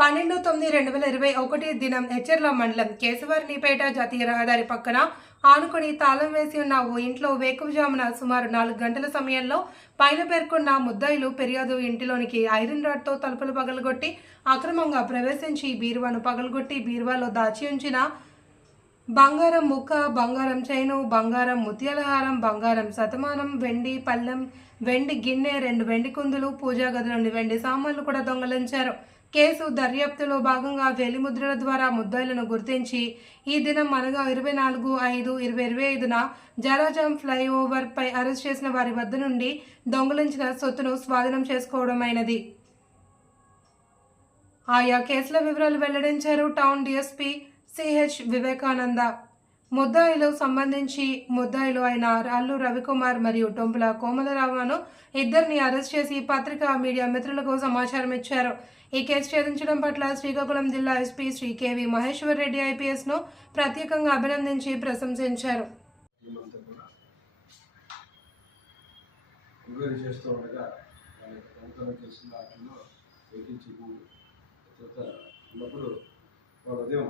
పన్నెండు తొమ్మిది రెండు వేల ఇరవై ఒకటి దినం హెచ్చర్ల మండలం కేశవర్నిపేట జాతీయ రహదారి పక్కన ఆనుకొని తాళం వేసి ఉన్న ఓ ఇంట్లో వేకువజామున సుమారు నాలుగు గంటల సమయంలో పైన పేర్కొన్న ముద్దాయిలు ఫిర్యాదు ఇంటిలోనికి ఐరన్ రాడ్తో తలుపులు పగలగొట్టి అక్రమంగా ప్రవేశించి బీరువాను పగలగొట్టి బీరువాలో దాచి ఉంచిన బంగారం ముక్క బంగారం చైను బంగారం ముత్యాల హారం బంగారం శతమానం వెండి పళ్ళెం వెండి గిన్నె రెండు వెండి కుందులు పూజా గదిలోని వెండి సామాన్లు కూడా దొంగలించారు. కేసు దర్యాప్తులో భాగంగా వెలిముద్రల ద్వారా ముద్దాయిలను గుర్తించి ఈ దినం అనగా ఇరవై నాలుగు ఐదు ఇరవై ఇరవై ఐదున జరాజాం ఫ్లైఓవర్ పై అరెస్ట్ చేసిన వారి వద్ద నుండి దొంగలించిన సొత్తును స్వాధీనం చేసుకోవడమైనది. ఆయా కేసుల వివరాలు వెల్లడించారు టౌన్ డిఎస్పీ సిహెచ్ వివేకానంద. ముద్దాయిలు సంబంధించి ముద్దాయిలు అయిన అల్లు రవికుమార్ మరియు టొంపుల కోమలరామను ఇద్దరిని అరెస్ట్ చేసి పత్రికా మీడియా మిత్రులకు సమాచారం ఇచ్చారు. ఈ కేసు ఛేదించడం పట్ల శ్రీకాకుళం జిల్లా SP Shri K V Maheshwar Reddy ఐపీఎస్ను ప్రత్యేకంగా అభినందించి ప్రశంసించారు. వాళ్ళ ఉదయం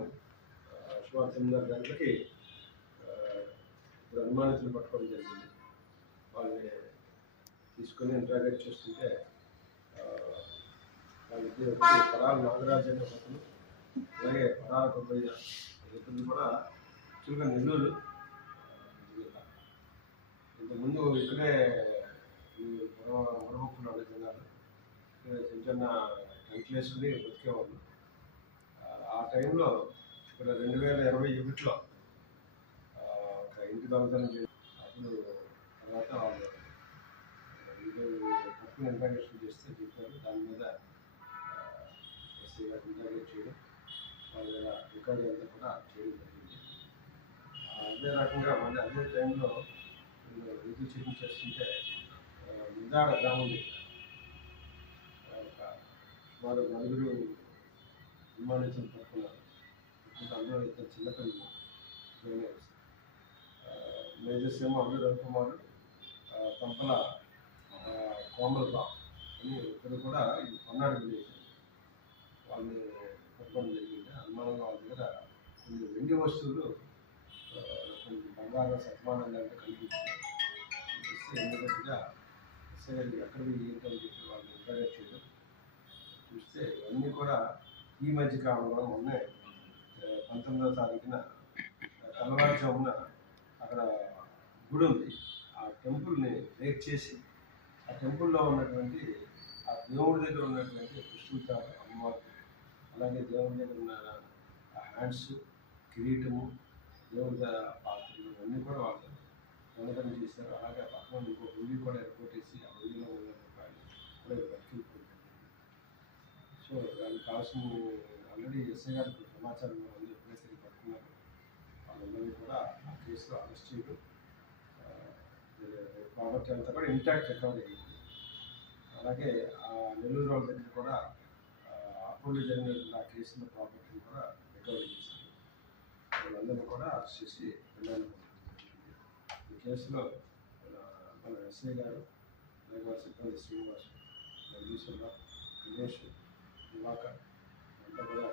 సుమారు తొమ్మిదిన్నర గంటలకి ఇప్పుడు అనుమానితులు పట్టుకోవడం జరిగింది. వాళ్ళని తీసుకుని ఇంట్రాగేట్ చేస్తుంటే వాళ్ళకి వాళ్ళిద్దరు పరాల నాగరాజు అనే ఒకరు అలాగే పరాల కొబ్బయ్య ఇద్దరు కూడా యాక్చువల్గా నెల్లూరు. ఇంతకుముందు ఇక్కడే ఈ అడుగుతున్నారు చిన్న చిన్న టెంట్లు వేసుకుని బతికేవాళ్ళు. ఆ, టైంలో ఇక్కడ రెండు వేల ఇరవై ఒకటిలో ఇంటి దొంగతనం చేసి అప్పుడు తర్వాత వాళ్ళు ఇది తప్పులు ఇన్ఫర్మేషన్ చేస్తే చెప్పారు. దాని మీద ఎస్ఐ గారు ఇంటర్వ్యూ చేయడం వాళ్ళ మీద రికార్డు అంతా కూడా చేయడం జరిగింది. అదే రకంగా మళ్ళీ అదే టైంలో వీళ్ళు విద్యుత్ చెకింగ్ చేస్తుంటే గ్రామం దగ్గర ఆ, ఒక సుమారు నలుగురు విమానితులు పట్టుకున్నారు ఇప్పుడు అందులో ఇద్దరు చిన్నపిల్లలు జూనియర్స్ ఏమో అల్లు రవికుమార్ పంపల కోమలరావు అని ఇద్దరు కూడా ఈ పన్నాడు విలేజ్ వాళ్ళని పట్టుకోవడం జరిగింది. అనుమానంగా వాళ్ళ దగ్గర కొన్ని వెండి వస్తువులు కొన్ని బంగారం సత్మానం లాంటి కనిపించింది చూస్తే ఇమ్మీడియట్గా ఎక్కడ ఏంటని చెప్పి వాళ్ళు ఇంటర్వ్యూ చేయడం చూస్తే ఇవన్నీ కూడా ఈ మధ్య కాలంలో మొన్నే పంతొమ్మిదవ తారీఖున తెల్లవారుజామున అక్కడ గుడి ఉంది. ఆ టెంపుల్ని బ్రేక్ చేసి ఆ టెంపుల్లో ఉన్నటువంటి ఆ దేవుడి దగ్గర ఉన్నటువంటి పుష్పత అమ్మవారు అలాగే దేవుడి దగ్గర ఉన్న ఆ హ్యాండ్స్ కిరీటము దేవుడి పాత్రలు అన్నీ కూడా వాళ్ళు దొంగతనం చేశారు. అలాగే పక్కన ఇంకో హుండీ కూడా ఎరగొట్టేసి ఆ హుండీలో ఉన్న రూపాయలు కూడా పట్టుకెళ్ళిపోయింది సో దానికి కావాల్సిన ఆల్రెడీ ఎస్ఐ గారికి సమాచారం ఉంది ఎప్పుడైతే పట్టుకున్నారు. వాళ్ళందరినీ కూడా ఆ కేసులో అరెస్ట్ చేయడం ప్రాపర్టీ అంతా కూడా ఇంటాక్ట్ రికవరీ అయ్యింది. అలాగే ఆ నెల్లూరు వాళ్ళ దగ్గర కూడా అప్పుడు జరిగిన ఆ కేసులో ప్రాపర్టీని కూడా రికవరీ చేశారు. వాళ్ళందరినీ కూడా అరెస్ట్ చేసి వెళ్ళాలి ఈ కేసులో మన ఎస్ఐ గారు అలాగే వారి సిబ్బంది శ్రీనివాస్ జగదీశ్వరరావు గణేష్ దివాకర్ అంతా కూడా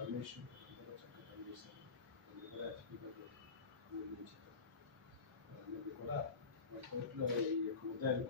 రమేష్ అందరూ చక్కగా పనిచేశారు అందరూ కూడా ఎస్పీ గారు నియమించారు అందరికీ కూడా మా కోర్టులో ఈ యొక్క ముద్దాయిల